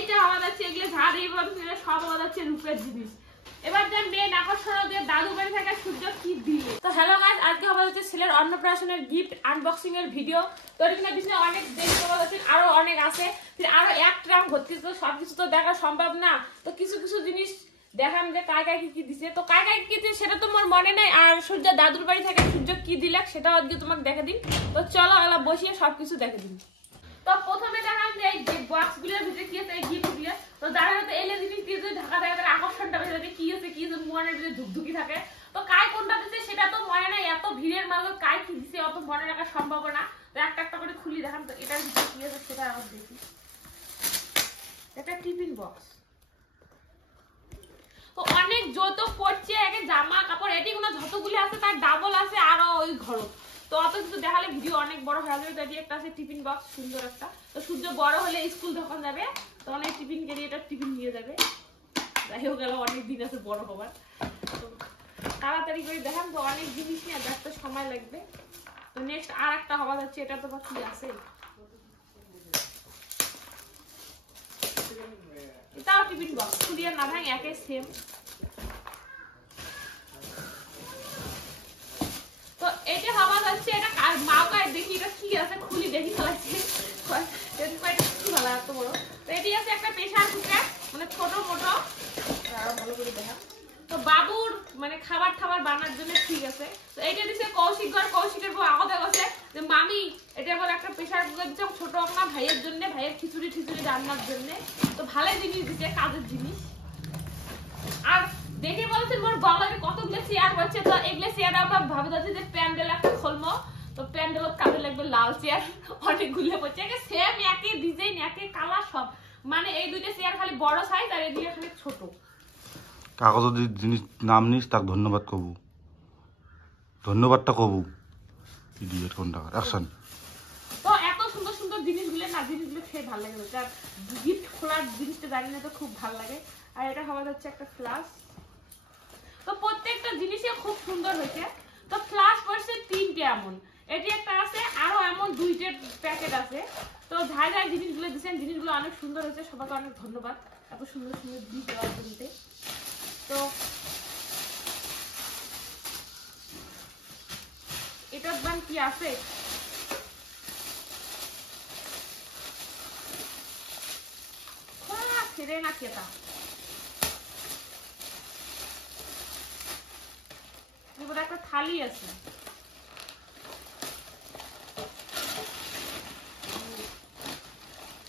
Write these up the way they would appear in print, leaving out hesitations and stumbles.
এইটা আওয়াজ আছে, এগুলো ঝাড় এইবার সব আওয়াজ আছে রূপের জিনিস। এবার যে মেন আকর্ষণ দিয়ে দাদু বাড়ি থেকে সূর্য কি দিলে। তো হ্যালো গাইস, আজকে আবার হচ্ছে ছেলের অন্নপ্রাশনের গিফট আনবক্সিং এর ভিডিও। তো এখানে পিছনে অনেক দেখতে পাওয়া যাচ্ছে, আরো অনেক আছে, আরো এক ট্রাম ভর্তি। তো সবকিছু তো দেখা সম্ভব না, তো কিছু কিছু জিনিস দেখান যে কায় কায় কি দিছে। তো কায় কায় কি দিছে সেটা তো আমার মনে নাই, আর সূর্য দাদুর বাড়ি থেকে সূর্য কি দিলাক সেটাও আজকে তোমাকে দেখে দিন। তো চলো এলা বসিয়ে সবকিছু দেখে দিন। তো প্রথমে দেখান যে এই বক্সগুলোর ভিতরে কি আছে, এই গিফটগুলো। তো যারা হয়তো এলে জিনিস দিয়ে যদি ঢাকা থাকে তার আকর্ষণটা বেশি থাকে, কি আছে কি মনের ভিতরে ধুকধুকি থাকে। তো কায় কোনটা দিচ্ছে সেটা তো মনে নাই, এত ভিড়ের মাঝে কায় কি দিচ্ছে অত মনে রাখা সম্ভব না। তো একটা একটা করে খুলি দেখান তো এটার ভিতরে কি আছে সেটা আবার দেখি। এটা টিফিন বক্স। তো অনেক যৌতুক পড়ছে, একে জামা কাপড় এটি কোনো যতগুলি আছে তার ডাবল আছে, আরো ওই ঘর। তো অত কিছু দেখালে ভিডিও অনেক বড় হয়ে যাবে। তো এটি একটা আছে টিফিন বক্স, সুন্দর একটা। তো সূর্য বড় হলে স্কুল যখন যাবে তখন এই টিফিন কেটে এটা টিফিন নিয়ে যাবে। যাই হোক গেল, অনেক দিন আছে বড় হবার। তো তাড়াতাড়ি করে দেখান, তো অনেক জিনিস নিয়ে দেখতে সময় লাগবে। তো নেক্সট আর একটা হওয়া যাচ্ছে, এটা তো বা কি আছে। এটাও টিফিন বক্স, খুলিয়ে না ভাঙ একে সেম। তো এটা হওয়া যাচ্ছে, এটা মা গায়ে দেখি এটা কি আছে, খুলি দেখি ফেলাচ্ছে কি ভালো এত বড়। তো এটি আছে একটা প্রেসার কুকার, মানে ছোট মোটো, আরো ভালো করে দেখা। তো বাবুর মানে খাবার টাবার বানার জন্য ঠিক আছে। তো এটা দিচ্ছে কৌশিকের বউ আলাদা গেছে যে মামি এটা বলে একটা প্রেসার কুকার দিচ্ছে ছোট আপনার ভাইয়ের জন্য, ভাইয়ের খিচুড়ি রান্নার জন্য। তো ভালো জিনিস দিচ্ছে, কাজের জিনিস। আর দেখে বলছেন মোর গলায় কতগুলো চেয়ার বলছে। তো এগুলো চেয়ার আমরা ভাবে যাচ্ছে যে প্যান্ডেল একটা খুলবো। তো প্যান্ডেলত কাজে লাগবে লাল চেয়ার, অনেকগুলো বলছে সেম একই ডিজাইন একই কালার সব। মানে এই দুইটা চেয়ার খালি বড় সাইজ আর এই দুইটা খালি ছোট। কাগজ জিনিস নাম নিস তাক ধন্যবাদ কবু, ধন্যবাদটা কবু। ইডিয়েট কোন টাকা অ্যাকশন। তো এত সুন্দর সুন্দর জিনিসগুলো না, জিনিসগুলো খেয়ে ভালো লাগে। আর গিফট খোলার জিনিসটা জানি না, তো খুব ভালো লাগে। আর এটা হওয়া যাচ্ছে একটা ফ্লাশ। তো প্রত্যেকটা জিনিসই খুব সুন্দর হয়েছে। তো ফ্লাশ পড়ছে 3টে এমন, এটি একটা আছে, আরো এমন 2টে প্যাকেট আছে। তো যাই যাই জিনিসগুলো দিচ্ছেন জিনিসগুলো অনেক সুন্দর হয়েছে, সবাইকে অনেক ধন্যবাদ এত সুন্দর সুন্দর জিনিস দেওয়ার জন্য। তো এটার দাম কি আছে, ছেড়ে না কেতা একটা থালি আছে।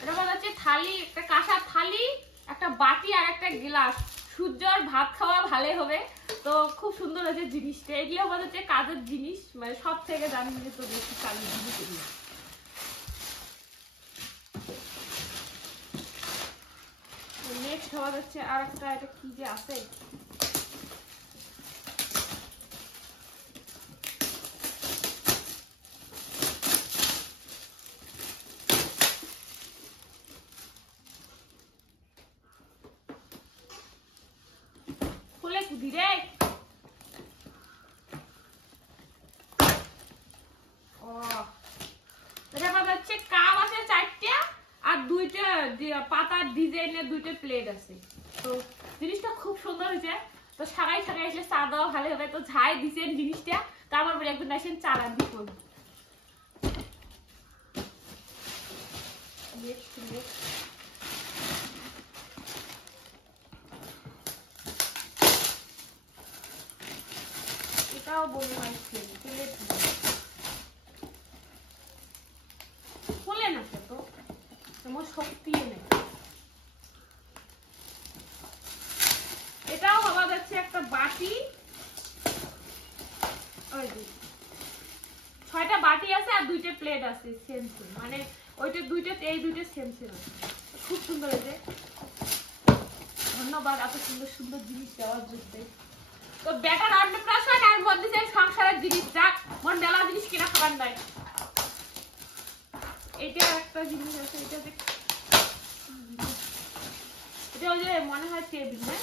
এটা বলা হচ্ছে থালি, একটা কাঁসার থালি, একটা বাটি আর একটা গ্লাস। সূর্যর ভাত খাওয়া ভালো হবে। তো খুব সুন্দর হয়েছে জিনিসটা। এগুলো বলা হচ্ছে কাজের জিনিস, মানে সব থেকে জানি তো বেশি কাজের জিনিস এগুলো। নেক্সট হওয়া যাচ্ছে আর একটা, এটা কি যে আছে, খুলে ধীরে। ও এটা বলা হচ্ছে কাপ আছে 4টে আর 2টে পাতার ডিজাইনের 2টে প্লেট আছে। তো জিনিসটা খুব সুন্দর হয়েছে। তো সবাই এসে চা দেওয়া ভালো হবে। তো ঝাই দিচ্ছেন জিনিসটা, তো আমার বলে একজন আসেন চা রান্ধি করবো। এটাও বলে হয় খুলে না সে তো তোমার শক্তি নেই। এটাও ভাবা যাচ্ছে একটা বাটি, ওই 6টা বাটি আছে আর 2টে প্লেট আছে সেম সেম, মানে ওইটা 2টে এই 2টে সেম সেম আছে। খুব সুন্দর হয়েছে, ধন্যবাদ এত সুন্দর সুন্দর জিনিস দেওয়ার জন্য। তো বেটার অন্নপ্রাশন আর মধ্যে সংসারের জিনিস যাক, মন মেলা জিনিস কিনা খাবার নাই। এটা একটা জিনিস আছে, এটা ওই যে মনে হয় টেবিল না,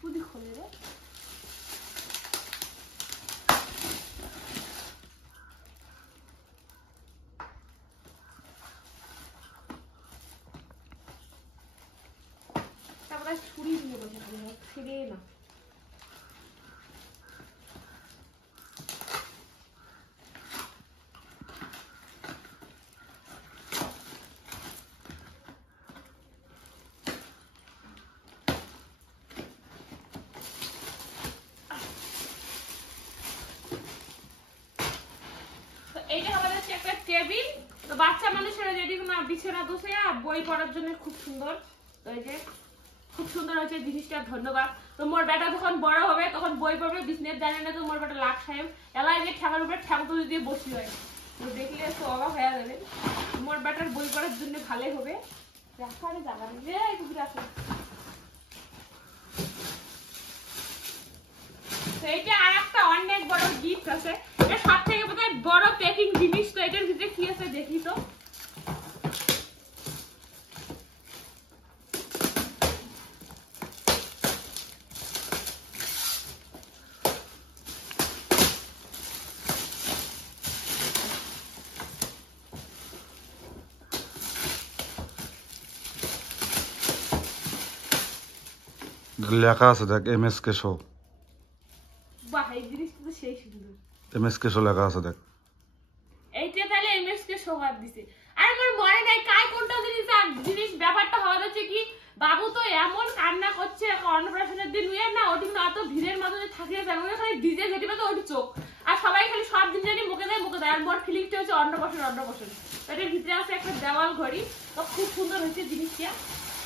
পুদি খোলে রে। ছুরি দিয়ে বসে ফিরে না। এইটা আমাদের হচ্ছে একটা টেবিল। তো বাচ্চা মানুষেরা যদি না বিছানা বসে বই পড়ার জন্য খুব সুন্দর। তো এই যে খুব সুন্দর হচ্ছে জিনিসটা, ধন্যবাদ। তো মোর বেটা যখন বড় হবে তখন বই পড়বে, বিজনেস জানে না তো মোর বেটা লাখ সাহেব এলাই যে ঠ্যাঙার উপরে ঠ্যাং তুলে দিয়ে বসি হয়। তো দেখলে তো অবাক হয়ে যাবে। মোর বেটার বই পড়ার জন্য ভালোই হবে। রাখারে জায়গা নেই এই কুকুর আছে। তো এইটা আর একটা অনেক বড় গিফট আছে। এটা সব থেকে বোধহয় বড় প্যাকিং জিনিস। তো এটার ভিতরে কি আছে দেখি তো। লেখা আছে দেখ, MSK শো। বাহ, এই জিনিসটা তো সেই সুন্দর। MSK শো লেখা আছে দেখ। এইটা তাহলে MSK সোহাগ দিছে। আর আমার মনে নাই কাই কোনটা জিনিস ব্যাপারটা হওয়া যাচ্ছে কি, বাবু তো এমন কান্না করছে অন্নপ্রাশনের দিন উইয়ার না, ওটি না অত ভিড়ের মাঝে থাকিয়ে যায় মনে খালি ডিজে যেটি তো ওটি চোখ। আর সবাই খালি সব দিন জানি মুখে দেয়। আর মোর ফিলিংটা হচ্ছে অন্নপ্রাশন। এটার ভিতরে আছে একটা দেওয়াল ঘড়ি। তো খুব সুন্দর হয়েছে জিনিসটা।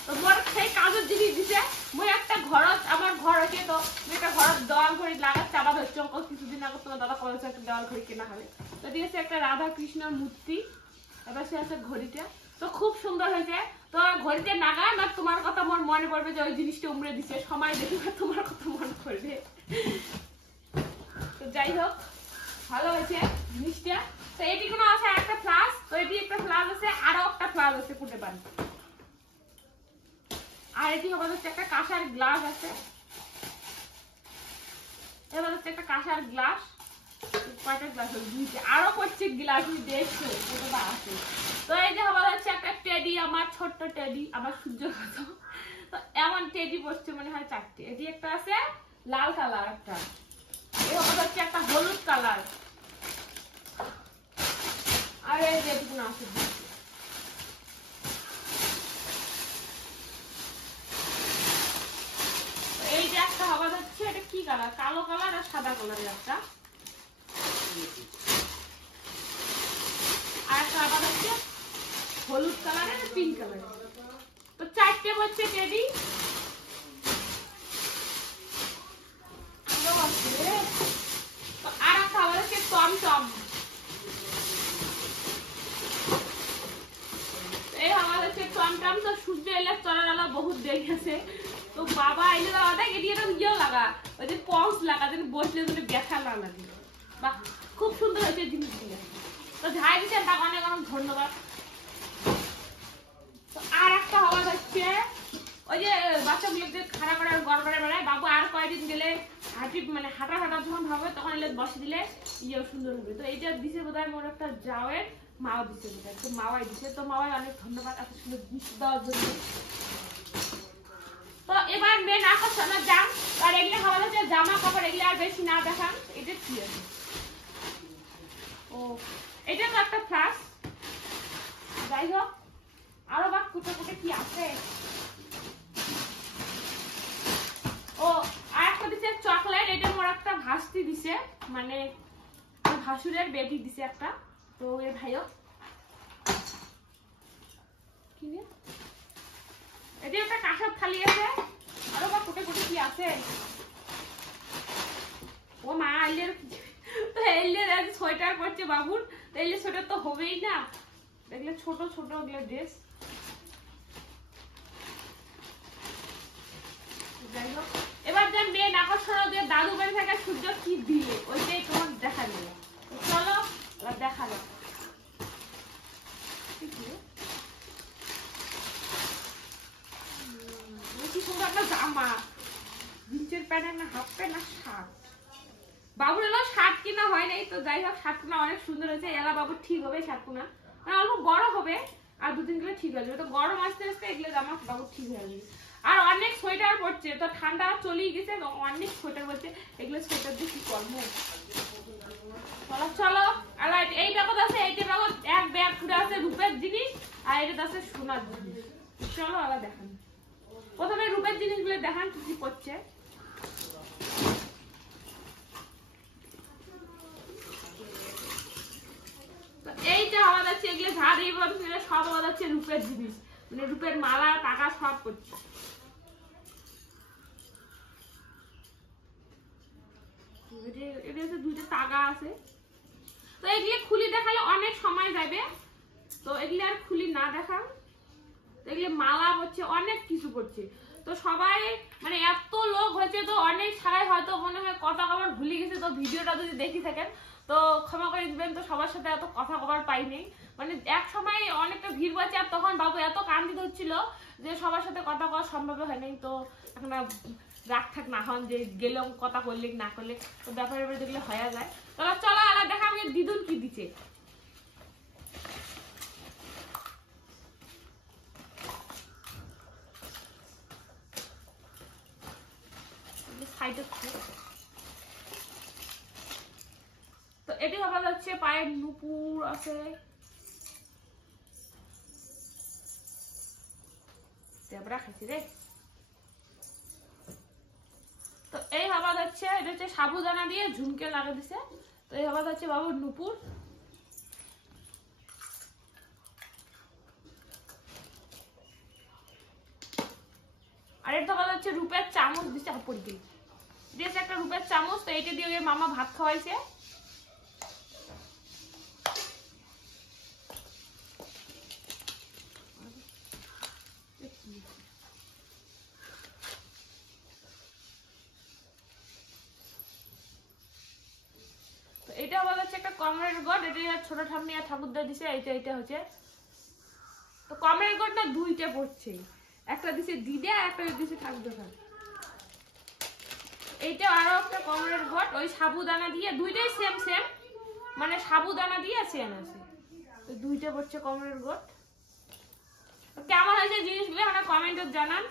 তো মোর সেই কাজের জিনিস দিছে। মই একটা ঘরত আমার ঘর আছে, তো একটা ঘরত দেওয়াল ঘড়ি লাগাচ্ছে। আবার হচ্ছে অঙ্কল কিছুদিন আগে তোমার দাদা কলেজে একটা দেওয়াল ঘড়ি কেনা হবে। তো ঠিক আছে, একটা রাধা কৃষ্ণর মূর্তি, এবার সে আছে ঘড়িটা। তো খুব সুন্দর হয়েছে। তো ঘড়িতে নাগায় না তোমার কথা মোর মনে পড়বে যে ওই জিনিসটা উমরে দিছে, সময় দেখবে তোমার কথা মনে পড়বে। তো যাই হোক, ভালো হয়েছে জিনিসটা। তো এটি কোনো আছে একটা ফ্লাস। তো এটি একটা ফ্লাস আছে, আরো একটা ফ্লাস আছে কুটে পান। আর এটি হবে হচ্ছে একটা কাঁসার গ্লাস আছে। এবার হচ্ছে একটা কাঁসার গ্লাস। কয়টা গ্লাস হলো? দুইটা। আরো করছে গ্লাস দেখছো কতটা আছে। তো এই যে হবে হচ্ছে একটা টেডি, আমার ছোট্ট টেডি, আমার সূর্য কত। তো এমন টেডি বসছে মনে হয় 4টে। এটি একটা আছে লাল কালার, একটা এই হবে হচ্ছে একটা হলুদ কালার। আর এই যে এটুকুন আছে। এই যে একটা হবে হচ্ছে এটা কি কালার, কালো কালার আর সাদা কালারের একটা। আর একটা আবার হচ্ছে হলুদ কালারের, পিঙ্ক কালারের। তো 4টে হচ্ছে টেডি। আর একটা আবার হচ্ছে টমটম। এই আমার হচ্ছে টমটম। তো সূর্য এলে চলার আলো বহুত দেরি আছে। তো বাবা এলে দাদা এটি এরকম ইয়েও লাগা, ওই যে পঞ্চ লাগা, যেন বসলে যেন ব্যথা না লাগে। বাহ, খুব সুন্দর হয়েছে জিনিসগুলো। তো যাই দিচ্ছেন তাকে অনেক অনেক ধন্যবাদ। তো আর একটা হওয়া যাচ্ছে ওই যে বাচ্চাগুলোকে খাড়া করে গড় করে বেড়ায়। বাবু আর কয়েকদিন গেলে হাঁটা যখন হবে তখন এলে বসে দিলে ইয়েও সুন্দর হবে। তো এইটা দিছে বোধ হয় মোর একটা যাওয়ের মাও দিছে বোধ হয়। তো মাওয়াই দিছে। তো মাওয়াই অনেক ধন্যবাদ এত সুন্দর গিফট দেওয়ার জন্য। তো এবার মেন আকর্ষণ জাম। আর এগুলো হওয়া যাচ্ছে জামা কাপড়, এগুলো আর বেশি না দেখান। এটা কি আছে? ও এটা তো একটা ফ্লাস। যাই হোক, আরো বা কুটে কুটে কি আছে। ও আর একটা দিছে চকলেট। এটা মোর একটা ভাস্তি দিছে, মানে ভাসুরের বেটি দিছে একটা। তো এর ভাইও কি রে, এটা একটা কাঁসার থালি আছে। আরো বা কুটে কুটে কি আছে। ও মা এলের, তো এলের আজ সোয়েটার পরছে বাবুর। তো এলে সোয়েটার তো হবেই না, দেখলে ছোট ছোট ওগুলো ড্রেস। যাই হোক, এবার যে মেন আকর্ষণ দিয়ে দাদু বাড়ি থেকে সূর্য কি দিয়ে ওইটাই তোমার দেখা দিল। চলো এবার দেখা যাক। কি সুন্দর একটা জামা, জিন্সের প্যান্ট না হাফ প্যান্ট না শার্ট। বাবুর এলো শার্ট কিনা হয় নাই। তো যাই হোক, শার্ট কিনা অনেক সুন্দর হয়েছে। এলা বাবুর ঠিক হবে শার্ট কিনা, অল্প বড় হবে আর 2-3 গেলে ঠিক হয়ে যাবে। তো গরম আসতে আসতে এগুলো জামা বাবুর ঠিক হয়ে যাবে। আর অনেক সোয়েটার পড়ছে, তো ঠান্ডা চলেই গেছে, অনেক সোয়েটার পড়ছে, এগুলো সোয়েটার দিয়ে কি করবো। চলো চলো। আর এই ব্যাগত আছে, এইটা ব্যাগত এক ব্যাগ পুরো আছে রূপের জিনিস, আর এটা আছে সোনার জিনিস। চলো আলা দেখান, প্রথমে রূপের জিনিসগুলো দেখান কি কি পড়ছে। এইটা আওয়াজ আছে, এগুলো ঝাড় এই সব আওয়াজ আছে রূপের জিনিস, মানে রূপের মালা টাকা সব করছে। দুইটা টাকা আছে, তো এগুলো খুলি দেখালে অনেক সময় যাবে, তো এগুলো আর খুলি না দেখান। এগুলো মালা পড়ছে, অনেক কিছু পড়ছে, তো সবাই মানে এত লোক হয়েছে, তো অনেক সবাই হয়তো মনে হয় কথা কবার ভুলে গেছে, তো ভিডিওটা যদি দেখি থাকেন তো ক্ষমা করে দিবেন। তো সবার সাথে এত কথা কবার পাইনি, মানে এক সময় অনেকটা ভিড় বাঁচে, আর তখন বাবু এত কান্দিত হচ্ছিল যে সবার সাথে কথা কওয়া সম্ভব হয় নাই। তো এখন রাগ থাক না হন যে গেলাম কথা করলে না করলে, তো ব্যাপারে দেখলে হয়ে যায়। তাহলে চলো আর দেখা আমি দিদুন কি দিচ্ছে। তো এটি ভাবা যাচ্ছে পায়ের নুপুর আছে, খাইছি রে। তো এই ভাবা যাচ্ছে এটা হচ্ছে সাবুদানা দিয়ে ঝুমকে লাগা দিছে, তো এই ভাবা যাচ্ছে বাবুর নুপুর। আর এটা ভাবা যাচ্ছে রূপের চামচ দিছে, দিয়েছে একটা রূপের চামচ, তো এইটা দিয়ে মামা ভাত খাওয়াইছে। এটা আবার হচ্ছে একটা কমরের গড়, এটা ছোট ঠাম্মি আর ঠাকুরদা দিছে, এইটা হচ্ছে। তো কমরের গড়টা দুইটা পড়ছে, একটা দিছে দিদা আর একটা দিছে ঠাকুরদা। এইটা আরো একটা কমরের গড়, ওই সাবুদানা দিয়ে, দুইটাই সেম সেম, মানে সাবুদানা দিয়ে সেম আছে, তো দুইটা পড়ছে কমরের গড়। কেমন হয়েছে জিনিসগুলো মানে কমেন্টে জানান।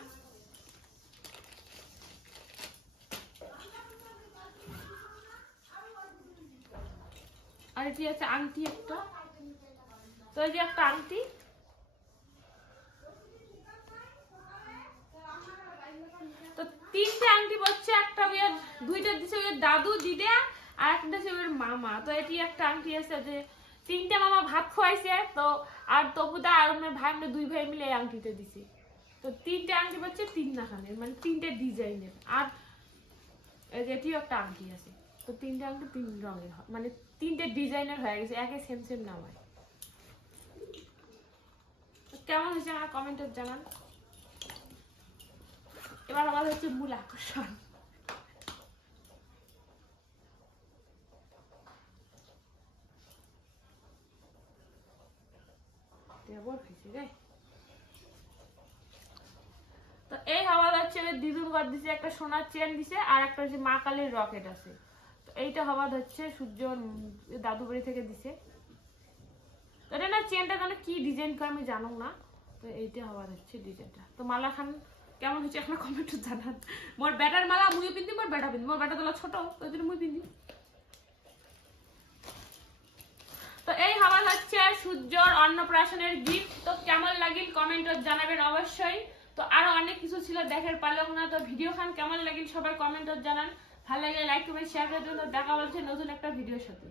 আর এটি আছে আংটি একটা, তো এই যে একটা আংটি, তো তিনটে আংটি পড়ছে, একটা দুইটা দিছে ওই দাদু দিদা আর একটা দিছে ওর মামা। তো এটি একটা আংটি আছে, যে তিনটে মামা ভাত খাওয়াইছে, তো আর তপুদা আর ভাই আমরা দুই ভাই মিলে এই আংটিটা দিছি। তো তিনটে আংটি পড়ছে তিন নাখানের, মানে তিনটে ডিজাইনের। আর এটিও একটা আংটি আছে, তো তিনটে আংটি তিন রঙের, মানে তিনটে ডিজাইনের হয়ে গেছে, একে সেম সেম না হয়। কেমন হয়েছে আমার কমেন্টে জানান। এবার আমার হচ্ছে মূল আকর্ষণ, তো এই হওয়া যাচ্ছে দিদুর ঘর দিছে, একটা সোনার চেন দিছে, আর একটা হচ্ছে মা কালীর রকেট আছে। তো এইটা হওয়া হচ্ছে সূর্য দাদু বাড়ি থেকে দিছে। তো এটা না চেনটা যেন কি ডিজাইন করে আমি জানো না, তো এইটা হওয়া হচ্ছে ডিজাইনটা। তো মালা খান কেমন হচ্ছে এখন কমেন্টে জানান। মোর ব্যাটার মালা মুই পিন্দি, মোর ব্যাটা পিন্দি, মোর ব্যাটা তোলা ছোট, ওই জন্য মুই পিন্দি। তো এই হওয়া হচ্ছে সূর্যর অন্নপ্রাশনের গিফট। তো কেমন লাগিল কমেন্টে জানাবেন অবশ্যই। তো আরো অনেক কিছু ছিল দেখার পারলাম না, তো ভিডিও খান কেমন লাগিল সবাই কমেন্টে জানান। ভালো লাগলে লাইক কমেন্ট শেয়ার করে দিন। দেখা হচ্ছে নতুন একটা ভিডিওর সাথে।